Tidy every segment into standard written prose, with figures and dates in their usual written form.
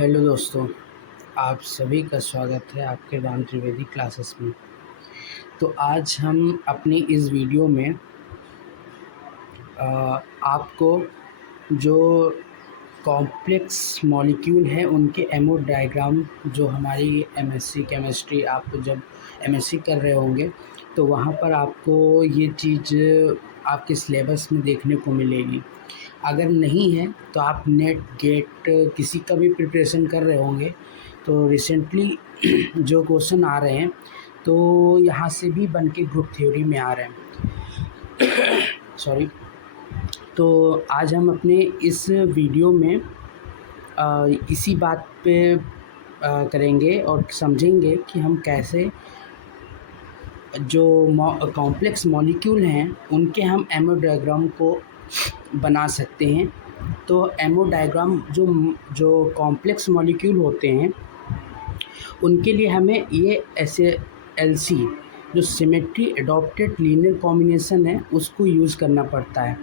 Hello दोस्तों, आप सभी का स्वागत है आपके राम त्रिवेदी क्लासेस में। तो आज हम अपनी इस वीडियो में आपको जो कॉम्प्लेक्स मॉलिक्यूल हैं उनके एमओ डायग्राम, जो हमारी एमएससी केमिस्ट्री आप जब एमएससी कर रहे होंगे तो वहाँ पर आपको ये चीज़ आपके सिलेबस में देखने को मिलेगी। अगर नहीं है तो आप नेट गेट किसी का भी प्रिपरेशन कर रहे होंगे तो रिसेंटली जो क्वेश्चन आ रहे हैं तो यहाँ से भी बन के ग्रुप थ्योरी में आ रहे हैं। सॉरी। तो आज हम अपने इस वीडियो में इसी बात पे करेंगे और समझेंगे कि हम कैसे जो कॉम्प्लेक्स मॉलिक्यूल हैं उनके हम एमओ डायग्राम को बना सकते हैं। तो एमओ डायग्राम जो जो कॉम्प्लेक्स मॉलिक्यूल होते हैं उनके लिए हमें ये SALC जो सिमेट्री एडॉप्टेड लीनियर कॉम्बिनेशन है उसको यूज़ करना पड़ता है।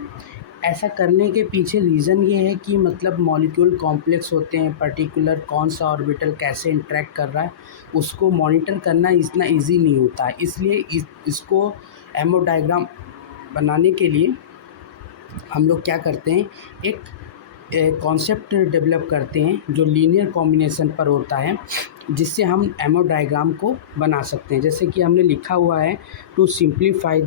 ऐसा करने के पीछे रीज़न ये है कि मतलब मॉलिक्यूल कॉम्प्लेक्स होते हैं, पर्टिकुलर कौन सा ऑर्बिटल कैसे इंटरेक्ट कर रहा है उसको मॉनिटर करना इतना इजी नहीं होता है। इसलिए इसको एमओ डायग्राम बनाने के लिए हम लोग क्या करते हैं, एक कॉन्सेप्ट डेवलप करते हैं जो लीनियर कॉम्बिनेशन पर होता है, जिससे हम एमओ डायग्राम को बना सकते हैं। जैसे कि हमने लिखा हुआ है to simplify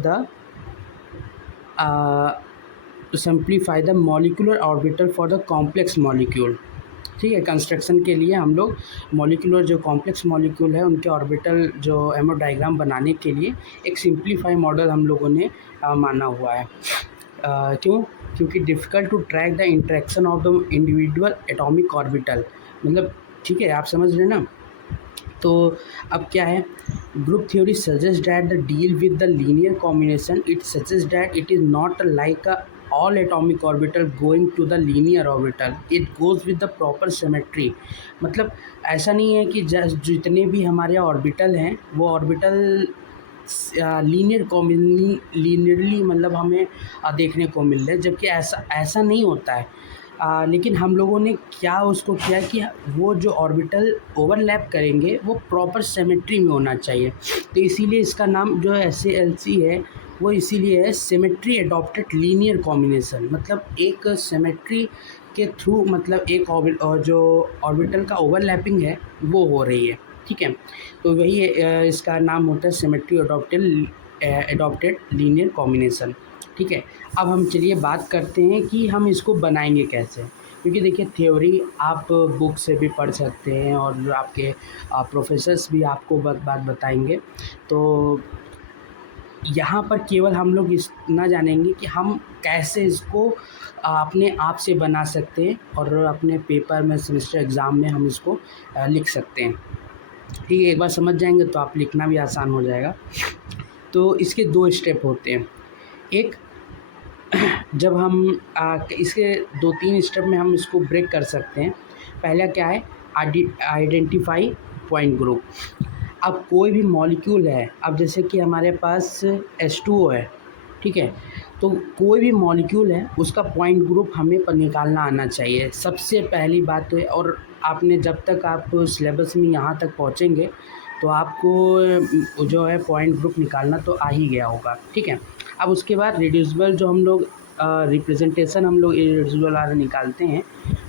the molecular orbital for the complex molecule. ठीक है, कंस्ट्रक्शन के लिए हम लोग मॉलिक्यूलर जो कॉम्प्लेक्स मॉलिक्यूल है उनके ऑर्बिटल जो एमओ डायग्राम बनाने के लिए एक सिंप्लीफाई मॉडल हम लोगों ने माना हुआ है। क्योंकि difficult to track the interaction of the individual atomic orbital, मतलब ठीक है, आप समझ रहे हैं ना। तो अब क्या है, group theory suggest that the deal with the linear combination, it suggest that it is not like a all atomic orbital going to the linear orbital, it goes with the proper symmetry। मतलब ऐसा नहीं है कि जितने भी हमारे orbital हैं वो ऑर्बिटल लीनियरली मतलब हमें देखने को मिल रहे हैं, जबकि ऐसा नहीं होता है। लेकिन हम लोगों ने क्या उसको किया कि वो जो ऑर्बिटल ओवरलैप करेंगे वो प्रॉपर सिमेट्री में होना चाहिए। तो इसीलिए इसका नाम जो SALC है वो इसीलिए है सिमेट्री एडॉप्टेड लीनियर कॉम्बिनेशन। मतलब एक सिमेट्री के थ्रू मतलब एक जो ऑर्बिटल का ओवरलैपिंग है वो हो रही है। ठीक है, तो वही इसका नाम होता है सिमेट्री एडॉप्टेड लीनियर कॉम्बिनेशन। ठीक है, अब हम चलिए बात करते हैं कि हम इसको बनाएंगे कैसे। क्योंकि देखिए थ्योरी आप बुक से भी पढ़ सकते हैं और आपके प्रोफेसर्स भी आपको बात बताएंगे। तो यहाँ पर केवल हम लोग इतना जानेंगे कि हम कैसे इसको अपने आप से बना सकते हैं और अपने पेपर में सेमेस्टर एग्ज़ाम में हम इसको लिख सकते हैं। ठीक है, एक बार समझ जाएंगे तो आप लिखना भी आसान हो जाएगा। तो इसके 2 स्टेप होते हैं। एक जब हम इसके 2-3 स्टेप में हम इसको ब्रेक कर सकते हैं। पहला क्या है, आइडेंटिफाई पॉइंट ग्रुप। अब कोई भी मॉलिक्यूल है, अब जैसे कि हमारे पास H2O है, ठीक है, तो कोई भी मॉलिक्यूल है उसका पॉइंट ग्रुप हमें पर निकालना आना चाहिए, सबसे पहली बात तो है। और आपने जब तक आप सिलेबस में यहाँ तक पहुँचेंगे तो आपको जो है पॉइंट ग्रुप निकालना तो आ ही गया होगा। ठीक है, अब उसके बाद रिड्यूसिबल जो हम लोग रिप्रेजेंटेशन हम लोग इरेड्यूसिबल वाला निकालते हैं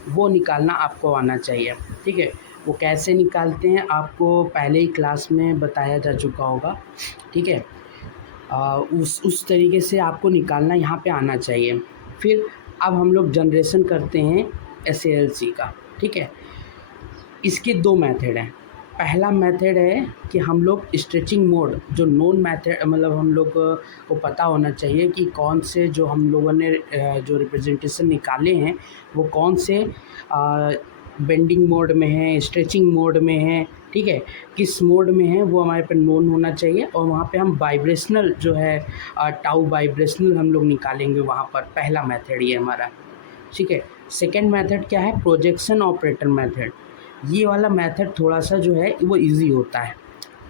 वो निकालना आपको आना चाहिए। ठीक है, वो कैसे निकालते हैं आपको पहले ही क्लास में बताया जा चुका होगा। ठीक है, उस तरीके से आपको निकालना यहाँ पे आना चाहिए। फिर अब हम लोग जनरेशन करते हैं SALC का। ठीक है, इसके 2 मेथड हैं। पहला मेथड है कि हम लोग स्ट्रेचिंग मोड, जो नोन मेथड मतलब हम लोग को पता होना चाहिए कि कौन से जो हम लोगों ने जो रिप्रेजेंटेशन निकाले हैं वो कौन से बेंडिंग मोड में है, स्ट्रेचिंग मोड में है। ठीक है, किस मोड में है वो हमारे पे नोन होना चाहिए और वहाँ पे हम वाइब्रेशनल जो है टाउ वाइब्रेशनल हम लोग निकालेंगे वहाँ पर। पहला मेथड ये हमारा। ठीक है, सेकेंड मेथड क्या है, प्रोजेक्शन ऑपरेटर मेथड। ये वाला मेथड थोड़ा सा जो है वो इजी होता है।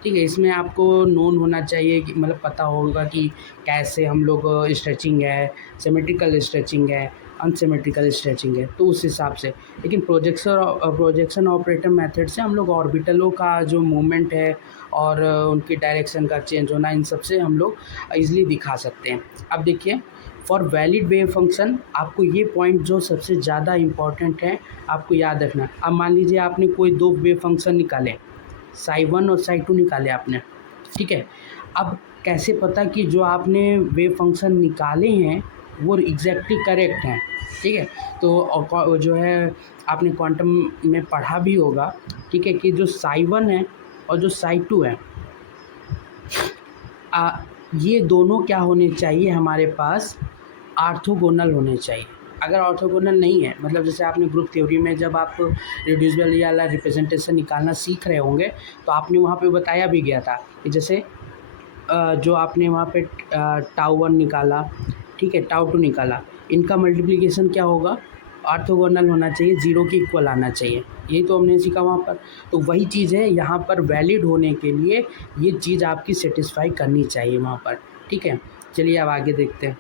ठीक है, इसमें आपको नोन होना चाहिए कि मतलब पता होगा कि कैसे हम लोग स्ट्रेचिंग है, सिमेट्रिकल स्ट्रेचिंग है, अनसिमेट्रिकल स्ट्रेचिंग है, तो उस हिसाब से। लेकिन प्रोजेक्शन ऑपरेटर मेथड से हम लोग ऑर्बिटलों का जो मूवमेंट है और उनकी डायरेक्शन का चेंज होना, इन सब से हम लोग ईज़िली दिखा सकते हैं। अब देखिए, फॉर वैलिड वेव फंक्शन आपको ये पॉइंट जो सबसे ज़्यादा इम्पॉर्टेंट है आपको याद रखना। अब मान लीजिए आपने कोई 2 वेव फंक्शन निकाले, psi1 और psi2 निकाले आपने, ठीक है। अब कैसे पता कि जो आपने वेव फंक्शन निकाले हैं वो एग्जैक्टली करेक्ट हैं, ठीक है। तो जो है आपने क्वांटम में पढ़ा भी होगा, ठीक है, कि जो psi1 है और जो psi2 है, ये दोनों क्या होने चाहिए हमारे पास, ऑर्थोगोनल होने चाहिए। अगर ऑर्थोगोनल नहीं है, मतलब जैसे आपने ग्रुप थ्योरी में जब आप रिड्यूसिबल या रिप्रेजेंटेशन निकालना सीख रहे होंगे तो आपने वहाँ पे बताया भी गया था कि जैसे जो आपने वहाँ पे τ1 निकाला, ठीक है, τ2 निकाला, इनका मल्टीप्लिकेशन क्या होगा, ऑर्थोगोनल होना चाहिए, 0 के इक्वल आना चाहिए। यही तो हमने सीखा वहाँ पर। तो वही चीज़ है यहाँ पर, वैलिड होने के लिए ये चीज़ आपकी सेटिस्फाई करनी चाहिए वहाँ पर, ठीक है। चलिए अब आगे देखते हैं।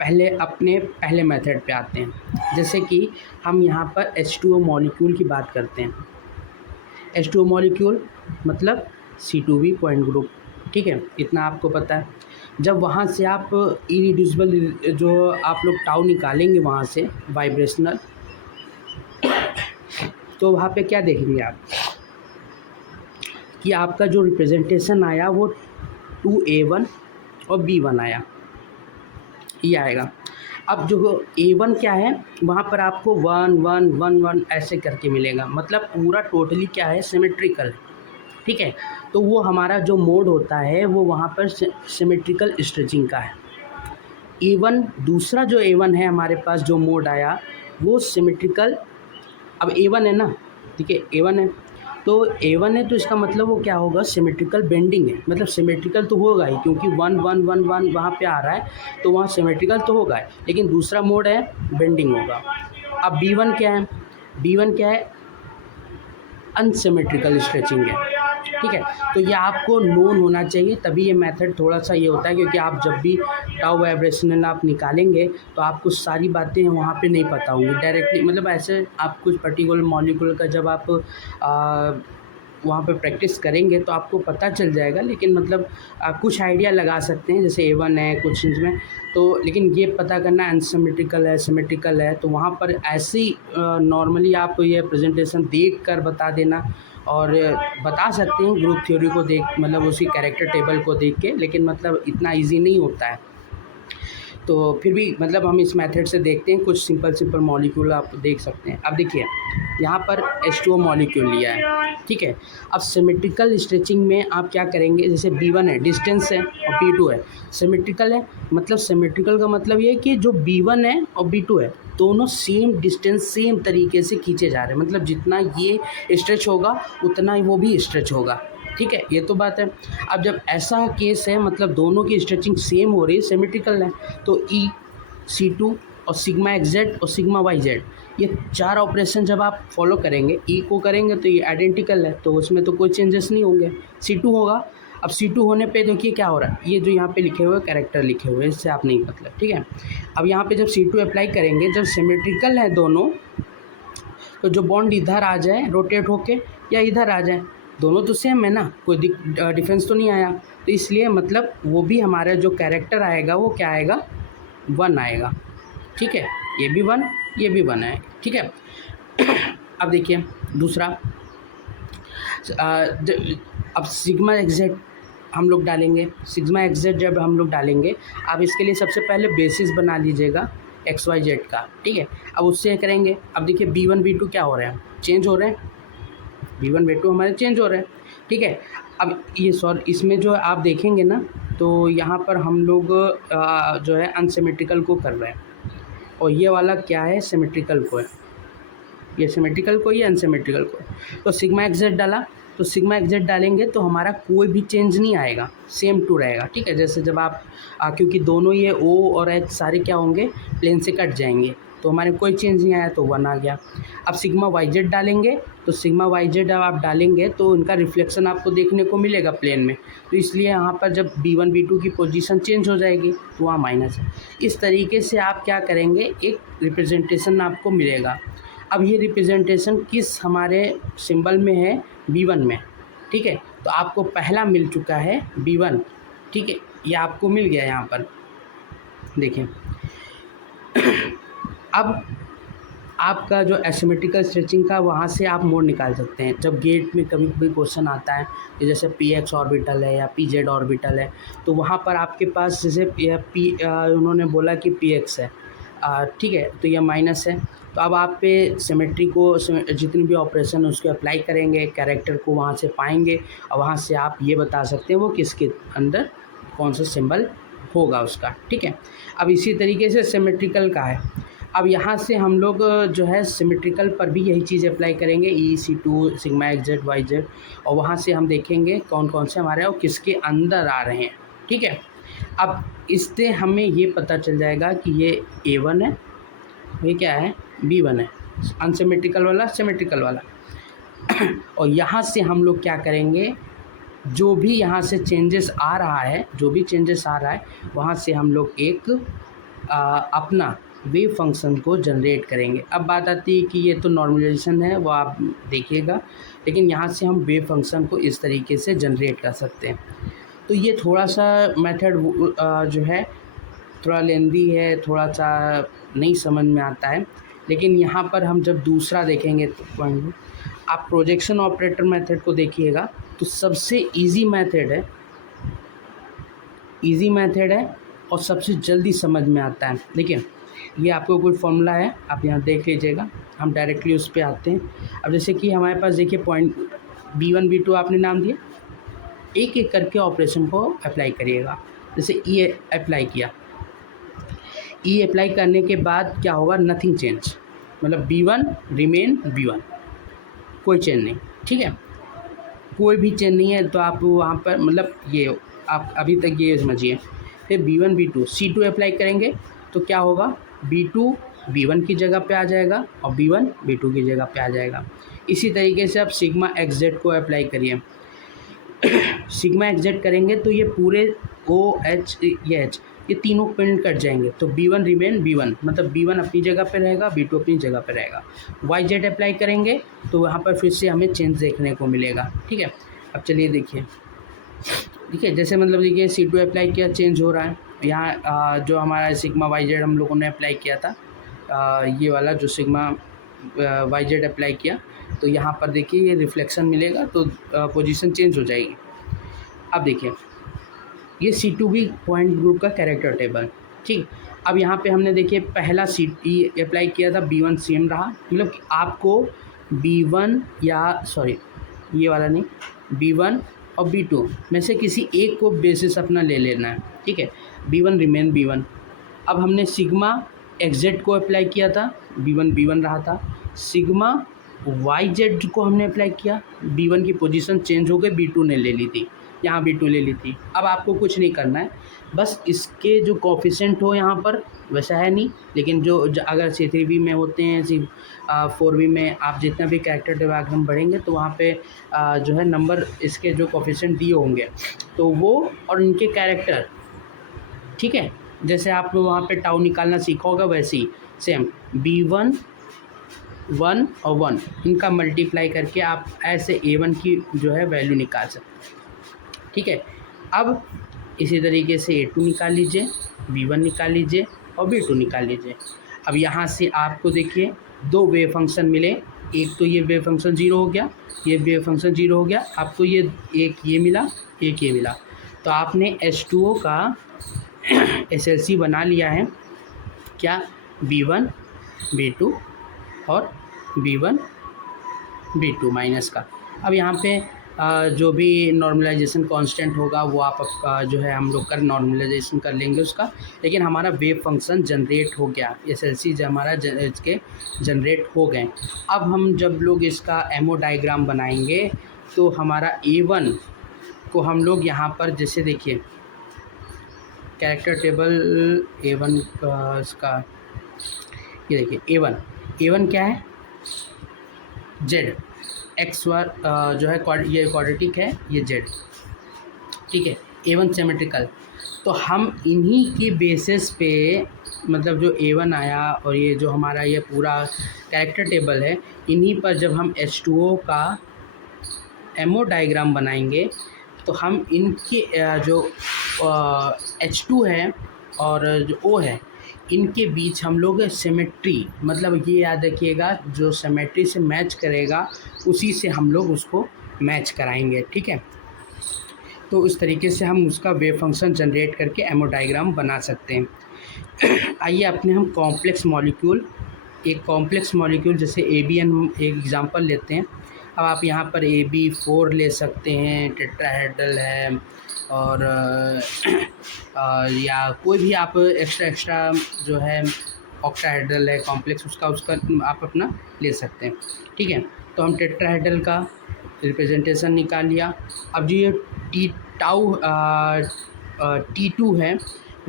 पहले अपने पहले मेथड पे आते हैं। जैसे कि हम यहाँ पर H2O मॉलिक्यूल की बात करते हैं। H2O मॉलिक्यूल मतलब C2V पॉइंट ग्रुप, ठीक है, इतना आपको पता है। जब वहाँ से आप इरिड्यूसिबल जो आप लोग टाउ निकालेंगे वहाँ से वाइब्रेशनल, तो वहाँ पे क्या देखेंगे आप कि आपका जो रिप्रेजेंटेशन आया वो 2A1 और B1 आया, ये आएगा। अब जो A1 क्या है, वहाँ पर आपको 1 1 1 1 ऐसे करके मिलेगा, मतलब पूरा टोटली क्या है, सिमेट्रिकल, ठीक है। तो वो हमारा जो मोड होता है वो वहाँ पर सिमेट्रिकल स्ट्रेचिंग का है। A1 दूसरा जो A1 है हमारे पास जो मोड आया वो सिमेट्रिकल, अब A1 है ना, ठीक है, A1 है, तो A1 है तो इसका मतलब वो क्या होगा, सिमेट्रिकल बेंडिंग है, मतलब सिमेट्रिकल तो होगा ही, क्योंकि 1 1 1 1 वहाँ पे आ रहा है तो वहाँ सिमेट्रिकल तो होगा है, लेकिन दूसरा मोड है बेंडिंग होगा। अब B1 क्या है, B1 क्या है, अनसिमेट्रिकल स्ट्रेचिंग है, ठीक है। तो ये आपको नोन होना चाहिए, तभी ये मेथड थोड़ा सा ये होता है, क्योंकि आप जब भी टाउ वाइब्रेशनल आप निकालेंगे तो आपको सारी बातें वहाँ पे नहीं पता होंगी डायरेक्टली, मतलब ऐसे आप कुछ पर्टिकुलर मॉलिक्यूल का जब आप वहाँ पे प्रैक्टिस करेंगे तो आपको पता चल जाएगा, लेकिन मतलब कुछ आइडिया लगा सकते हैं, जैसे A1 है कुछ इसमें, तो लेकिन ये पता करना अनसिमेट्रिकल है सिमेट्रिकल है, तो वहाँ पर ऐसे ही नॉर्मली आप ये प्रेजेंटेशन देख कर बता देना, और बता सकते हैं ग्रुप थ्योरी को देख, मतलब उसी कैरेक्टर टेबल को देख के, लेकिन मतलब इतना ईजी नहीं होता है। तो फिर भी मतलब हम इस मेथड से देखते हैं, कुछ सिंपल मॉलिक्यूल आप देख सकते हैं। अब देखिए यहाँ पर H2O मॉलिक्यूल लिया है, ठीक है। अब सिमेट्रिकल स्ट्रेचिंग में आप क्या करेंगे, जैसे B1 है डिस्टेंस है और B2 है सिमेट्रिकल है, मतलब सिमेट्रिकल का मतलब ये है कि जो B1 है और B2 है दोनों सेम डिस्टेंस सेम तरीके से खींचे जा रहे हैं, मतलब जितना ये स्ट्रेच होगा उतना ही वो भी स्ट्रेच होगा, ठीक है, ये तो बात है। अब जब ऐसा केस है, मतलब दोनों की स्ट्रेचिंग सेम हो रही है, सिमेट्रिकल है, तो E C2 और सिग्मा XZ और सिग्मा YZ ये 4 ऑपरेशन जब आप फॉलो करेंगे, E को करेंगे तो ये आइडेंटिकल है, तो उसमें तो कोई चेंजेस नहीं होंगे। C2 होगा, अब C2 होने पे देखिए क्या हो रहा है, ये जो यहाँ पे लिखे हुए कैरेक्टर लिखे हुए इससे आप नहीं मतलब, ठीक है। अब यहाँ पे जब C2 अप्लाई करेंगे, जब सिमेट्रिकल है दोनों, तो जो बॉन्ड इधर आ जाए रोटेट होके या इधर आ जाए, दोनों तो सेम है ना, कोई डिफरेंस तो नहीं आया, तो इसलिए मतलब वो भी हमारा जो कैरेक्टर आएगा वो क्या आएगा, 1 आएगा, ठीक है, ये भी 1 ये भी 1 है, ठीक है। अब देखिए दूसरा, अब सिग्मा XZ हम लोग डालेंगे, सिग्मा XZ जब हम लोग डालेंगे, आप इसके लिए सबसे पहले बेसिस बना लीजिएगा XYZ का, ठीक है। अब उससे करेंगे, अब देखिए B1 B2 क्या हो रहे हैं, चेंज हो रहे हैं, B1 B2 हमारे चेंज हो रहे हैं, ठीक है। अब ये इसमें जो आप देखेंगे ना, तो यहाँ पर हम लोग जो है अनसिमेट्रिकल को कर रहे हैं, और ये वाला क्या है, सिमेट्रिकल को है, ये सिमेट्रिकल को ही अनसिमेट्रिकल को है। तो सिग्मा XZ डाला, तो सिग्मा XZ डालेंगे तो हमारा कोई भी चेंज नहीं आएगा, सेम टू रहेगा, ठीक है। जैसे जब आप क्योंकि दोनों ये O और H सारे क्या होंगे, प्लेन से कट जाएंगे, तो हमारे कोई चेंज नहीं आया तो 1 आ गया। अब सिग्मा वाई जेड डालेंगे तो सिग्मा वाई जेड अब आप डालेंगे तो उनका रिफ्लेक्शन आपको देखने को मिलेगा प्लेन में, तो इसलिए यहाँ पर जब B1 B2 की पोजीशन चेंज हो जाएगी तो वहाँ माइनस है। इस तरीके से आप क्या करेंगे, एक रिप्रेजेंटेशन आपको मिलेगा। अब ये रिप्रेजेंटेशन किस हमारे सिंबल में है, B1 में, ठीक है। तो आपको पहला मिल चुका है B1, ठीक है, ये आपको मिल गया यहाँ पर, देखिए। अब आपका जो एसिमेट्रिकल स्ट्रेचिंग का वहाँ से आप मोड निकाल सकते हैं। जब गेट में कभी कभी क्वेश्चन आता है कि जैसे px ऑर्बिटल है या pz ऑर्बिटल है, तो वहाँ पर आपके पास जैसे उन्होंने बोला कि px है, ठीक है, तो यह माइनस है। तो अब आप पे सिमेट्री को जितनी भी ऑपरेशन उसको अप्लाई करेंगे, कैरेक्टर को वहाँ से पाएंगे और वहाँ से आप ये बता सकते हैं वो किसके अंदर कौन सा सिंबल होगा उसका, ठीक है। अब इसी तरीके से सिमेट्रिकल का है। अब यहाँ से हम लोग जो है सिमेट्रिकल पर भी यही चीज़ अप्लाई करेंगे, EC2 sigma x z y z, और वहाँ से हम देखेंगे कौन कौन से हमारे और किसके अंदर आ रहे हैं, ठीक है। अब इससे हमें ये पता चल जाएगा कि ये A1 है, ये क्या है, B1 है, अनसिमेट्रिकल वाला सिमेट्रिकल वाला। और यहाँ से हम लोग क्या करेंगे, जो भी यहाँ से चेंजेस आ रहा है, जो भी चेंजेस आ रहा है वहाँ से हम लोग एक अपना वेव फंक्शन को जनरेट करेंगे। अब बात आती है कि ये तो नॉर्मलाइजेशन है, वो आप देखिएगा, लेकिन यहाँ से हम वेव फंक्शन को इस तरीके से जनरेट कर सकते हैं। तो ये थोड़ा सा मेथड जो है थोड़ा लेंदी है, थोड़ा सा नहीं समझ में आता है, लेकिन यहाँ पर हम जब दूसरा देखेंगे तो आप प्रोजेक्शन ऑपरेटर मेथड को देखिएगा तो सबसे इजी मेथड है और सबसे जल्दी समझ में आता है। देखिए, ये आपको कोई फॉर्मूला है, आप यहाँ देख लीजिएगा, हम डायरेक्टली उस पर आते हैं। अब जैसे कि हमारे पास देखिए पॉइंट B1 B2 आपने नाम दिया, एक एक करके ऑपरेशन को अप्लाई करिएगा। जैसे E अप्लाई किया, E अप्लाई करने के बाद क्या होगा, नथिंग चेंज, मतलब B1 रिमेन B1, कोई चेंज नहीं, ठीक है, कोई भी चेंज नहीं है। तो आप वहाँ पर मतलब ये आप अभी तक ये समझिए। फिर B1 B2 C2 अप्लाई करेंगे तो क्या होगा, B2 B1 की जगह पे आ जाएगा और B1 B2 की जगह पे आ जाएगा। इसी तरीके से आप सिग्मा एक्स जेड को अप्लाई करिए। सिग्मा एक्स जेड करेंगे तो ये पूरे OH ये H ये तीनों प्रिंट कट जाएंगे, तो B1 रिमेन B1, मतलब B1 अपनी जगह पे रहेगा, B2 अपनी जगह पे रहेगा। वाई जेड अप्लाई करेंगे तो वहाँ पर फिर से हमें चेंज देखने को मिलेगा, ठीक है। अब चलिए देखिए, ठीक है, जैसे मतलब देखिए C2 अप्लाई किया, चेंज हो रहा है। यहाँ जो हमारा सिग्मा वाई जेड हम लोगों ने अप्लाई किया था, ये वाला जो सिग्मा वाई जेड अप्लाई किया, तो यहाँ पर देखिए ये रिफ्लेक्शन मिलेगा तो पोजीशन चेंज हो जाएगी। अब देखिए ये C2B पॉइंट ग्रुप का कैरेक्टर टेबल, ठीक। अब यहाँ पे हमने देखिए पहला C अप्लाई किया था, B1 सेम रहा, मतलब कि आपको B1 या सॉरी ये वाला नहीं, B1 और B2 में से किसी एक को बेसिस अपना ले लेना है, ठीक है। B1 remain B1। अब हमने सिग्मा एक्स जेड को अप्लाई किया था, B1 B1 रहा था। सिग्मा वाई जेड को हमने अप्लाई किया, B1 की पोजीशन चेंज हो गई, B2 ने ले ली थी, यहाँ B2 ले ली थी। अब आपको कुछ नहीं करना है, बस इसके जो कोफिशिएंट हो यहाँ पर वैसा है नहीं, लेकिन जो अगर C3B में होते हैं, C4B में आप जितना भी कैरेक्टर डायग्राम बढ़ेंगे तो वहाँ पे जो है नंबर इसके जो कोफिशिएंट दिए होंगे तो वो और इनके कैरेक्टर, ठीक है। जैसे आप लोग वहाँ पे टाउ निकालना सीखा होगा वैसे ही सेम B1 1 और 1 इनका मल्टीप्लाई करके आप ऐसे A1 की जो है वैल्यू निकाल सकते हैं, ठीक है। अब इसी तरीके से A2 निकाल लीजिए, B1 निकाल लीजिए और B2 निकाल लीजिए। अब यहाँ से आपको देखिए दो वेव फंक्शन मिले, एक तो ये वेव फंक्शन 0 हो गया, ये वेव फंक्शन 0 हो गया, आपको ये एक ये मिला, एक ये मिला, तो आपने H2O का SLC बना लिया है, क्या, B1 B2 और B1 B2 माइनस का। अब यहाँ पे जो भी नॉर्मलाइजेशन कांस्टेंट होगा वो आप जो है हम लोग कर नॉर्मलाइजेशन कर लेंगे उसका, लेकिन हमारा वेव फंक्शन जनरेट हो गया, SLC जो हमारा इसके जनरेट हो गए। अब हम जब लोग इसका एमओ डायग्राम बनाएंगे तो हमारा A1 को हम लोग यहाँ पर जैसे देखिए कैरेक्टर टेबल A1 इसका ये देखिए A1 क्या है, जेड, एक्स वार जो है ये क्वाड्रेटिक है, ये जेड, ठीक है, A1 सिमेट्रिकल। तो हम इन्हीं के बेसिस पे मतलब जो A1 आया और ये जो हमारा ये पूरा कैरेक्टर टेबल है, इन्हीं पर जब हम H2O का एमओ डायग्राम बनाएंगे तो हम इनके जो H2 है और जो O है, इनके बीच हम लोग सिमेट्री, मतलब ये याद रखिएगा, जो सिमेट्री से मैच करेगा उसी से हम लोग उसको मैच कराएंगे, ठीक है। तो इस तरीके से हम उसका वेव फंक्शन जनरेट करके एमओ डायग्राम बना सकते हैं। आइए अपने हम कॉम्प्लेक्स मॉलिक्यूल, एक कॉम्प्लेक्स मॉलिक्यूल जैसे ABN एक एग्जांपल लेते हैं। अब आप यहाँ पर AB4 ले सकते हैं, टेट्राहेड्रल है, और या कोई भी आप एक्स्ट्रा जो है ऑक्टाहेड्रल है कॉम्प्लेक्स, उसका आप अपना ले सकते हैं, ठीक है। तो हम टेट्राहेड्रल का रिप्रेजेंटेशन निकाल लिया। अब जो ये T2 है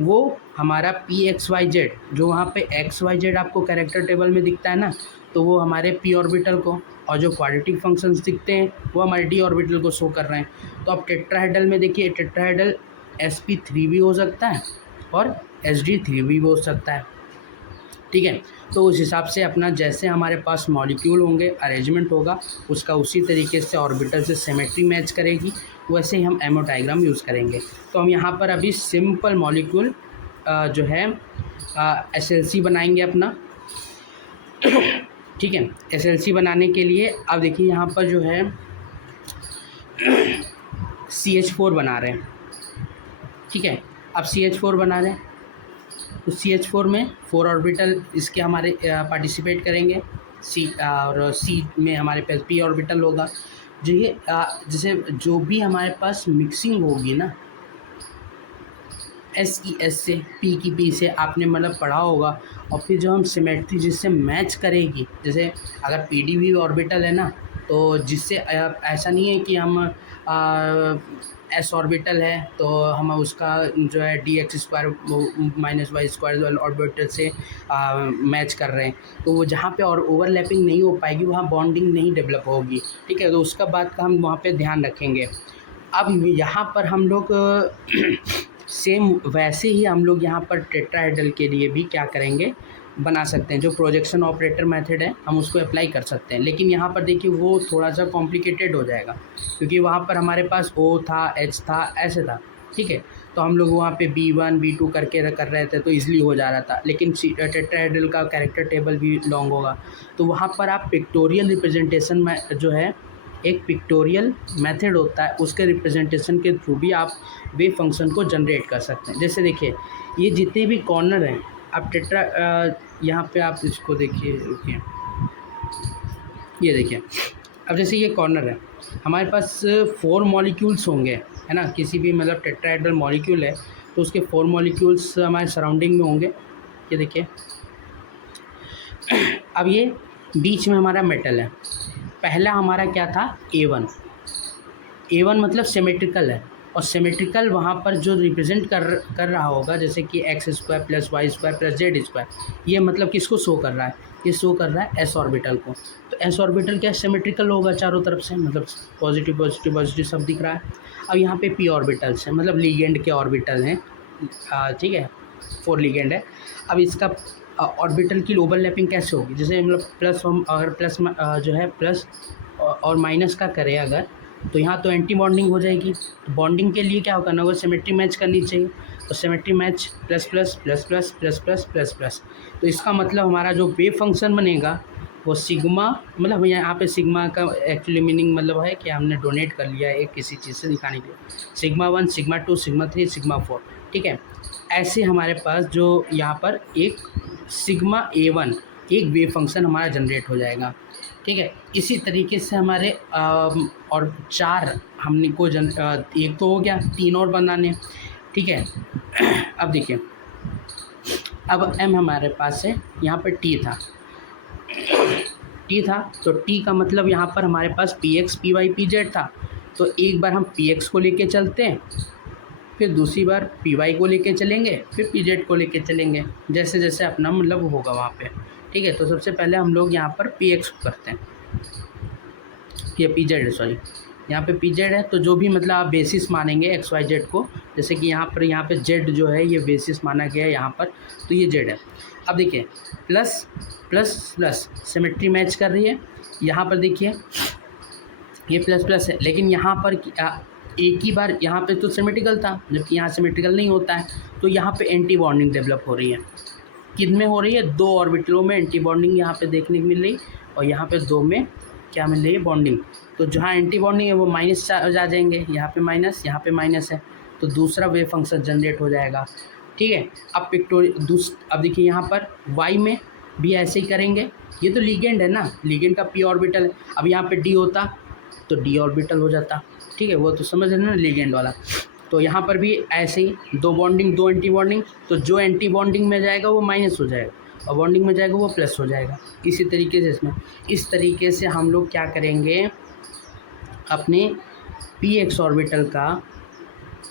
वो हमारा PXYZ, जो वहाँ पे XYZ आपको कैरेक्टर टेबल में दिखता है ना, तो वो हमारे p ऑर्बिटल को, और जो क्वाड्रेटिक फंक्शंस दिखते हैं वो हमारे d ऑर्बिटल को शो कर रहे हैं। तो अब टेट्राहेड्रल में देखिए, टेट्राहेड्रल sp3 भी हो सकता है और sd3 भी हो सकता है, ठीक है। तो उस हिसाब से अपना जैसे हमारे पास मॉलिक्यूल होंगे, अरेंजमेंट होगा उसका, उसी तरीके से ऑर्बिटल से सिमेट्री मैच करेगी, वैसे ही हम एमओ डायग्राम यूज़ करेंगे। तो हम यहाँ पर अभी सिंपल मॉलिक्यूल जो है SLC बनाएंगे अपना, ठीक है। SLC बनाने के लिए अब देखिए यहाँ पर जो है CH4 बना रहे हैं, ठीक है। अब CH4 बना रहे हैं तो CH4 में 4 ऑर्बिटल इसके हमारे पार्टिसिपेट करेंगे, और C में हमारे पास p ऑर्बिटल होगा। जो ये जैसे जो भी हमारे पास मिक्सिंग होगी ना, S की S से, P की P से आपने मतलब पढ़ा होगा, और फिर जो हम सिमेट्री जिससे मैच करेगी, जैसे अगर PDB ऑर्बिटल है ना, तो जिससे ऐसा नहीं है कि हम S ऑर्बिटल है तो हम उसका जो है dx² - y² ऑर्बिटल से मैच कर रहे हैं, तो वो जहाँ पे और ओवरलैपिंग नहीं हो पाएगी, वहाँ बॉन्डिंग नहीं डेवलप होगी, ठीक है। तो उसका बात का हम वहाँ पे ध्यान रखेंगे। अब यहाँ पर हम लोग सेम वैसे ही हम लोग यहाँ पर टेट्राहेड्रल के लिए भी क्या करेंगे, बना सकते हैं। जो प्रोजेक्शन ऑपरेटर मेथड है हम उसको अप्लाई कर सकते हैं, लेकिन यहाँ पर देखिए वो थोड़ा सा कॉम्प्लिकेटेड हो जाएगा, क्योंकि वहाँ पर हमारे पास O था, H था, ऐसे था, ठीक है। तो हम लोग वहाँ पे B1 B2 करके कर रहे थे तो ईज़िली हो जा रहा था, लेकिन टेट्राहेड्रल का कैरेक्टर टेबल भी लॉन्ग होगा, तो वहाँ पर आप पिक्टोरियल रिप्रेजेंटेशन में जो है, एक पिक्टोरियल मेथड होता है, उसके रिप्रेजेंटेशन के थ्रू भी आप वेव फंक्शन को जनरेट कर सकते हैं। जैसे देखिए ये जितने भी कॉर्नर हैं, अब यहाँ पे आप इसको देखिए, रुकिए, ये देखिए, अब जैसे ये कॉर्नर है, हमारे पास 4 मॉलिक्यूल्स होंगे, है ना, किसी भी मतलब टेट्राहेड्रल मॉलिक्यूल है तो उसके 4 मॉलिक्यूल्स हमारे सराउंडिंग में होंगे, ये देखिए। अब ये बीच में हमारा मेटल है, पहला हमारा क्या था, A1 मतलब सिमेट्रिकल है, और सिमेट्रिकल वहाँ पर जो रिप्रेजेंट कर रहा होगा, जैसे कि x² + y² + z², ये मतलब किसको शो कर रहा है, ये शो कर रहा है s ऑर्बिटल को। तो s ऑर्बिटल क्या सिमेट्रिकल होगा चारों तरफ से, मतलब पॉजिटिव पॉजिटिव पॉजिटिव सब दिख रहा है। अब यहाँ पे p ऑर्बिटल्स हैं, मतलब लिगेंड के ऑर्बिटल हैं, ठीक है, 4 लिगेंड है। अब इसका ऑर्बिटल की ओवरलैपिंग कैसे होगी, जैसे मतलब प्लस, हम अगर प्लस जो है प्लस और माइनस का करें अगर, तो यहाँ तो एंटी बॉन्डिंग हो जाएगी। तो बॉन्डिंग के लिए क्या करना होगा, सिमेट्री मैच करनी चाहिए, तो symmetry match plus plus plus plus plus plus plus plus. तो इसका मतलब हमारा जो वेव फंक्शन बनेगा वो सिग्मा, मतलब यहाँ पे सिग्मा का एक्चुअली मीनिंग मतलब है कि हमने डोनेट कर लिया है एक किसी चीज़ से दिखाने के लिए, σ1 σ2 σ3 σ4, ठीक है। ऐसे हमारे पास जो यहाँ पर एक σA1 एक वेव फंक्शन हमारा जनरेट हो जाएगा, ठीक है। इसी तरीके से हमारे और 4 हमने को एक तो हो गया, 3 और बनाने, ठीक है। अब देखिए, अब M हमारे पास है, यहाँ पर T था, तो T का मतलब यहाँ पर हमारे पास PX PY PZ था, तो एक बार हम PX को लेके चलते हैं, फिर दूसरी बार PY को लेके चलेंगे, फिर PZ को लेके चलेंगे, जैसे जैसे अपना मतलब होगा वहाँ पे, ठीक है। तो सबसे पहले हम लोग यहाँ पर पी एक्स करते हैं, ये पी जेड है, सॉरी यहाँ पे पी जेड है। तो जो भी मतलब आप बेसिस मानेंगे एक्स वाई जेड को, जैसे कि यहाँ पे जेड जो है ये बेसिस माना गया है यहाँ पर, तो ये जेड है। अब देखिए plus plus plus symmetry match कर रही है। यहाँ पर देखिए ये प्लस प्लस है, लेकिन यहाँ पर एक ही बार यहाँ पे तो सिमेट्रिकल था, जबकि यहाँ सिमेट्रिकल नहीं होता है। तो यहाँ पे एंटी बॉन्डिंग डेवलप हो रही है। किन में हो रही है? दो ऑर्बिटलों में एंटी बॉन्डिंग यहाँ पे देखने को मिल रही, और यहाँ पे दो में क्या मिल रही है? बॉन्डिंग। तो जहाँ एंटी बॉन्डिंग है वो माइनस चार्ज आ जाएंगे, यहाँ पे माइनस, यहाँ पे माइनस है, तो दूसरा वेव फंक्शन जनरेट हो जाएगा। ठीक है। अब देखिए यहाँ पर वाई में भी ऐसे ही करेंगे। ये तो लिगेंड है ना, लिगेंड का पी ऑर्बिटल है। अब यहाँ पे डी होता तो डी ऑर्बिटल हो जाता। ठीक है, वो तो समझ रहे ना लिगेंड वाला। तो यहाँ पर भी ऐसे ही दो बॉन्डिंग दो एंटी बॉन्डिंग, तो जो एंटी बॉन्डिंग में जाएगा वो माइनस हो जाएगा, और बॉन्डिंग में जाएगा वो प्लस हो जाएगा। इसी तरीके से इसमें इस तरीके से हम लोग क्या करेंगे, अपने पी एक्स ऑर्बिटल का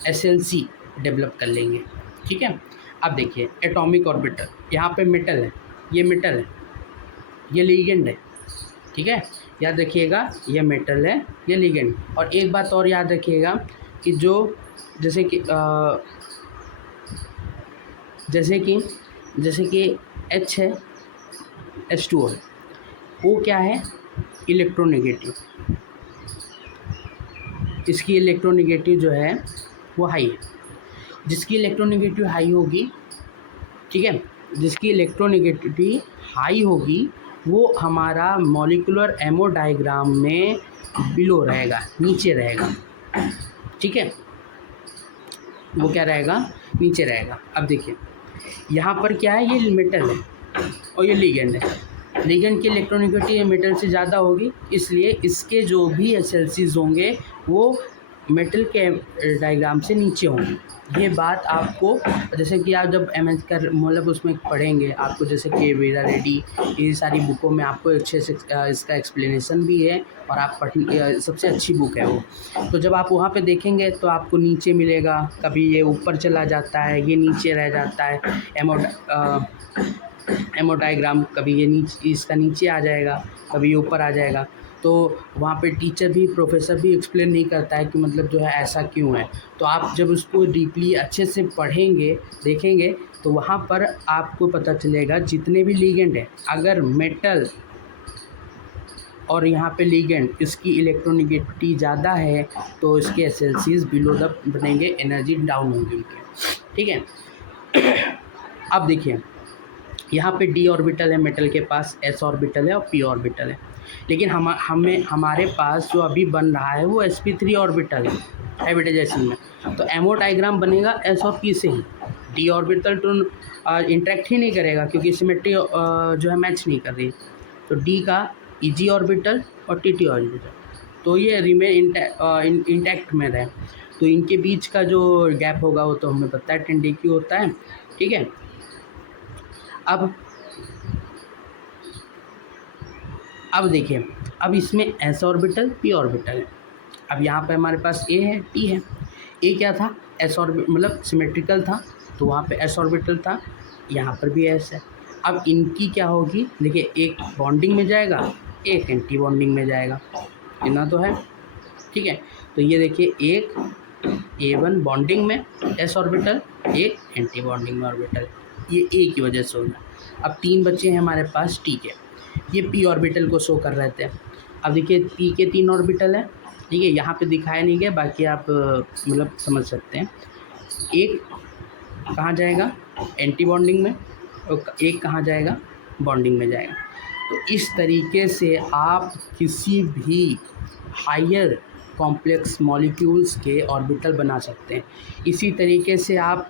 SLC डेवलप कर लेंगे। ठीक है। अब देखिए एटॉमिक ऑर्बिटल, यहाँ पे मेटल है, ये मेटल है, ये लिगेंड है। ठीक है, याद रखिएगा ये मेटल है, ये लिगेंड। और एक बात और याद रखिएगा कि जो जैसे कि H है, H2O है, वो क्या है? इलेक्ट्रोनेगेटिव। इसकी इलेक्ट्रोनेगेटिव जो है वो हाई है। जिसकी इलेक्ट्रोनेगेटिव हाई होगी, ठीक है, जिसकी इलेक्ट्रोनेगेटिविटी हाई होगी वो हमारा मॉलिक्यूलर एमो डायग्राम में बिलो रहेगा, नीचे रहेगा। ठीक है, वो क्या रहेगा? नीचे रहेगा। अब देखिए यहाँ पर क्या है, ये मेटल है और ये लिगेंड है। लिगेंड की इलेक्ट्रोनेगेटिविटी मेटल से ज़्यादा होगी, इसलिए इसके जो भी SLCs होंगे वो मेटल के डायग्राम से नीचे होंगे। ये बात आपको, जैसे कि आप जब MS कर मतलब उसमें पढ़ेंगे, आपको जैसे के वीरा रेड्डी, ये सारी बुकों में आपको अच्छे से इसका एक्सप्लेनेशन भी है, और आप सबसे अच्छी बुक है वो। तो जब आप वहाँ पे देखेंगे तो आपको नीचे मिलेगा, कभी ये ऊपर चला जाता है, ये नीचे रह जाता है एमो डायग्राम, कभी ये नीचे, इसका नीचे आ जाएगा, कभी ये ऊपर आ जाएगा। तो वहाँ पे टीचर भी, प्रोफेसर भी एक्सप्लेन नहीं करता है कि मतलब जो है ऐसा क्यों है। तो आप जब उसको डीपली अच्छे से पढ़ेंगे, देखेंगे, तो वहाँ पर आपको पता चलेगा जितने भी लिगेंड है, अगर मेटल और यहाँ पे लिगेंड इसकी इलेक्ट्रोनेगेटिविटी ज़्यादा है तो इसके SLCs बिलो द बनेंगे, एनर्जी डाउन होंगी उनके। ठीक है। अब देखिए यहाँ पे D ऑर्बिटल है मेटल के पास, S ऑर्बिटल है और P ऑर्बिटल है, लेकिन हमारे पास जो अभी बन रहा है वो sp3 ऑर्बिटल है हाइब्रिडाइजेशन में। तो एमओ डायग्राम बनेगा S और P से ही। D ऑर्बिटल तो इंटरेक्ट ही नहीं करेगा क्योंकि सिमेट्री जो है मैच नहीं कर रही। तो D का EG ऑर्बिटल और TT ऑर्बिटल, तो ये रिमेन इंटैक्ट में रहे। तो इनके बीच का जो गैप होगा वो तो हमें पता है 10 dq होता है। ठीक है। अब देखिए, अब इसमें S ऑर्बिटल P ऑर्बिटल है। अब यहाँ पे हमारे पास A है, T है। A क्या था? S ऑर्बिटल, मतलब सिमेट्रिकल था, तो वहाँ पे S ऑर्बिटल था, यहाँ पर भी S है। अब इनकी क्या होगी, देखिए एक बॉन्डिंग में जाएगा, एक एंटी बॉन्डिंग में जाएगा, इतना तो है। ठीक है, तो ये देखिए एक A1 बॉन्डिंग में S ऑर्बिटल, एक एंटी बॉन्डिंग में ऑर्बिटल, ये A की वजह से होगा। अब तीन बच्चे हैं हमारे पास T के, ये P ऑर्बिटल को शो कर रहे थे। अब देखिए P के 3 ऑर्बिटल है। ठीक है, यहाँ पे दिखाया नहीं गया, बाकी आप मतलब समझ सकते हैं। एक कहाँ जाएगा? एंटी बॉन्डिंग में, और एक कहाँ जाएगा? बॉन्डिंग में जाएगा। तो इस तरीके से आप किसी भी हायर कॉम्प्लेक्स मॉलिक्यूल्स के ऑर्बिटल बना सकते हैं। इसी तरीके से आप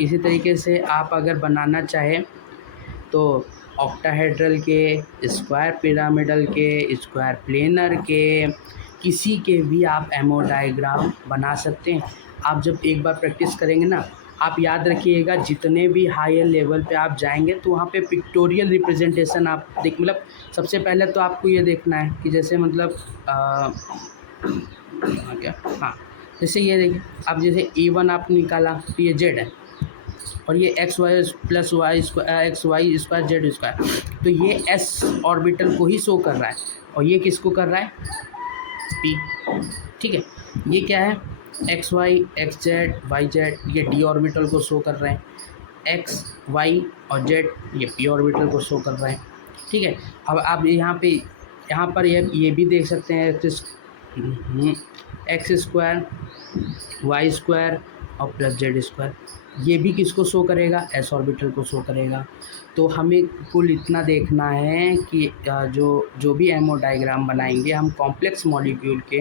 इसी तरीके से आप अगर बनाना चाहें तो ऑक्टाहेड्रल के, स्क्वायर पिरामिडल के, स्क्वायर प्लेनर के, किसी के भी आप एमओ डायग्राम बना सकते हैं। आप जब एक बार प्रैक्टिस करेंगे ना, आप याद रखिएगा जितने भी हायर लेवल पे आप जाएंगे तो वहाँ पे पिक्टोरियल रिप्रेजेंटेशन आप मतलब सबसे पहले तो आपको ये देखना है कि जैसे मतलब जैसे ये देखिए, आप जैसे A1 आप निकाला तो ये Z है, और ये x y plus y square x y square z square, तो ये एस ऑर्बिटल को ही शो कर रहा है और ये किसको कर रहा है, पी। ठीक है, ये क्या है, x y x z y z, ये डी ऑर्बिटल को शो कर रहे हैं, एक्स वाई और जेड ये पी ऑर्बिटल को शो कर रहे हैं। ठीक है, अब आप यहाँ पर ये भी देख सकते हैं एक्स स्क्वायर वाई स्क्वायर और प्लस जेड स्क्वायर, ये भी किसको शो करेगा, एस ऑर्बिटल को शो करेगा। तो हमें कुल इतना देखना है कि जो भी एमओ डायग्राम बनाएंगे हम कॉम्प्लेक्स मॉलिक्यूल के,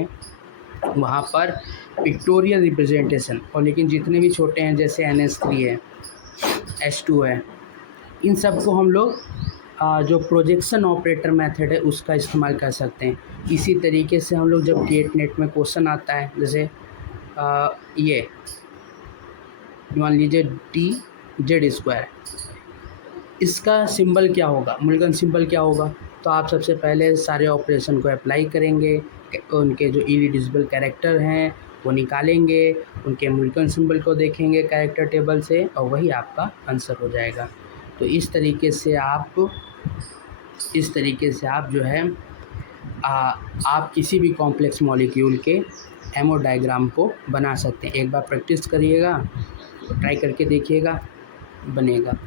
वहाँ पर पिक्टोरियल रिप्रेजेंटेशन, और लेकिन जितने भी छोटे हैं जैसे NH3 है, H2 है, इन सब को हम लोग जो प्रोजेक्शन ऑपरेटर मेथड है उसका इस्तेमाल कर सकते हैं। इसी तरीके से हम लोग जब गेट नेट में क्वेश्चन आता है, जैसे ये मान लीजिए डी जेड स्क्वायर, इसका सिंबल क्या होगा, मुल्गन सिंबल क्या होगा, तो आप सबसे पहले सारे ऑपरेशन को अप्लाई करेंगे, उनके जो इरिड्यूसिबल कैरेक्टर हैं वो निकालेंगे, उनके मुल्गन सिंबल को देखेंगे कैरेक्टर टेबल से, और वही आपका आंसर हो जाएगा। तो इस तरीके से आप जो है आप किसी भी कॉम्प्लेक्स मॉलिक्यूल के एमओ डायग्राम को बना सकते हैं। एक बार प्रैक्टिस करिएगा, ट्राई करके देखिएगा, बनेगा।